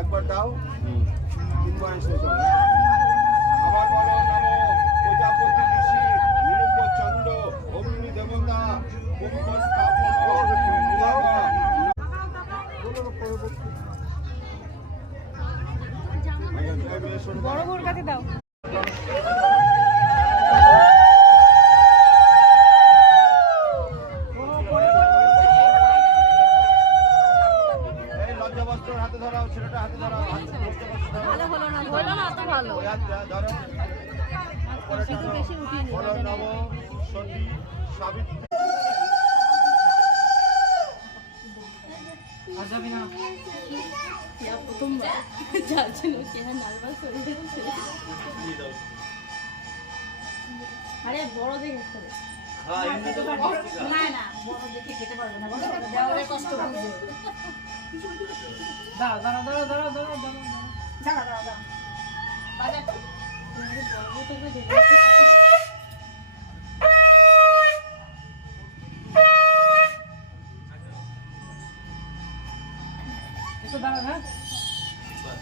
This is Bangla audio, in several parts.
একবার দাও। তিনবার হবে আবার বলো নমো প্রজাপতি ঋষি নিরূপ অগ্নি দেবতা কুম্ভ স্থাপন বড় কাছে দাও। লজ্জাবস্ত্র হাতে ধরাও ছেলেটা হাতে ধরাও। ভালো হলো না হলো না তো ভালো। ধরো। বেশি উঠিয়ে বলো জানি। সতী সাবিত্রী। প্রথমবার যার জন্য চেহারা নার্ভাস হয়ে যাচ্ছে আরে বড় দেখে খেতে না না বড় দেখে খেতে পারবে না। বড় দেওয়ালে কষ্ট বুঝবে দাঁড়া দাঁড়া দাঁড়া দাঁড়া দাঁড়া দাঁড়া দাঁড়া দাঁড়া দাঁড়া বাজার। বড়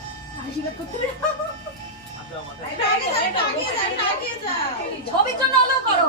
ছবির জন্য হলেও করো।